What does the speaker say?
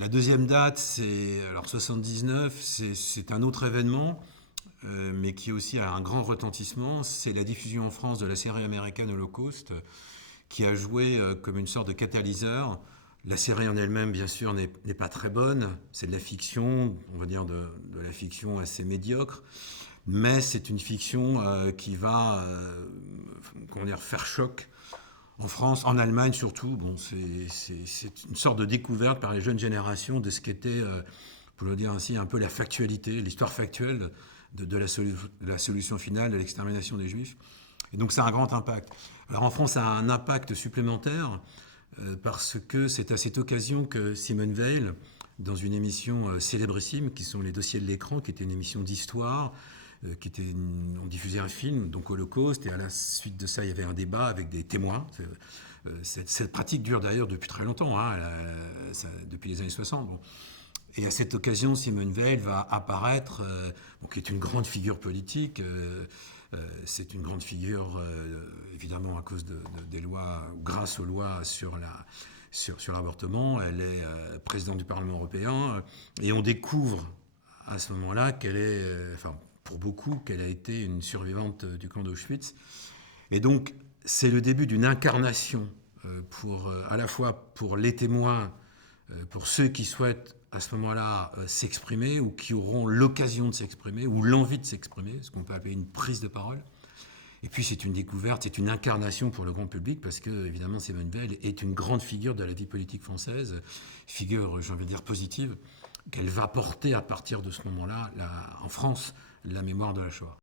La deuxième date, c'est alors 79, c'est un autre événement, mais qui aussi a un grand retentissement. C'est la diffusion en France de la série américaine Holocauste, qui a joué comme une sorte de catalyseur. La série en elle-même, bien sûr, n'est pas très bonne. C'est de la fiction, on va dire de la fiction assez médiocre. Mais c'est une fiction qui va comment dire, faire choc en France, en Allemagne surtout. Bon, c'est une sorte de découverte par les jeunes générations de ce qu'était, pour le dire ainsi, un peu la factualité, l'histoire factuelle de la solution finale de l'extermination des Juifs. Et donc ça a un grand impact. Alors en France, ça a un impact supplémentaire parce que c'est à cette occasion que Simone Veil, dans une émission célébrissime, qui sont les dossiers de l'écran, qui était une émission d'histoire, on diffusait un film, donc Holocauste, et à la suite de ça, il y avait un débat avec des témoins. Cette pratique dure d'ailleurs depuis très longtemps, hein, depuis les années 60. Bon. Et à cette occasion, Simone Veil va apparaître, qui est une grande figure politique. C'est une grande figure, évidemment, à cause des lois, grâce aux lois sur l'avortement. Elle est présidente du Parlement européen. Et on découvre à ce moment-là qu'elle est, pour beaucoup, qu'elle a été une survivante du camp d'Auschwitz. Et donc, c'est le début d'une incarnation à la fois pour les témoins, pour ceux qui souhaitent à ce moment-là s'exprimer ou qui auront l'occasion de s'exprimer ou l'envie de s'exprimer, ce qu'on peut appeler une prise de parole. Et puis c'est une découverte, c'est une incarnation pour le grand public parce que évidemment Simone Veil est une grande figure de la vie politique française, figure, j'ai envie de dire, positive, qu'elle va porter à partir de ce moment-là, en France, la mémoire de la Shoah.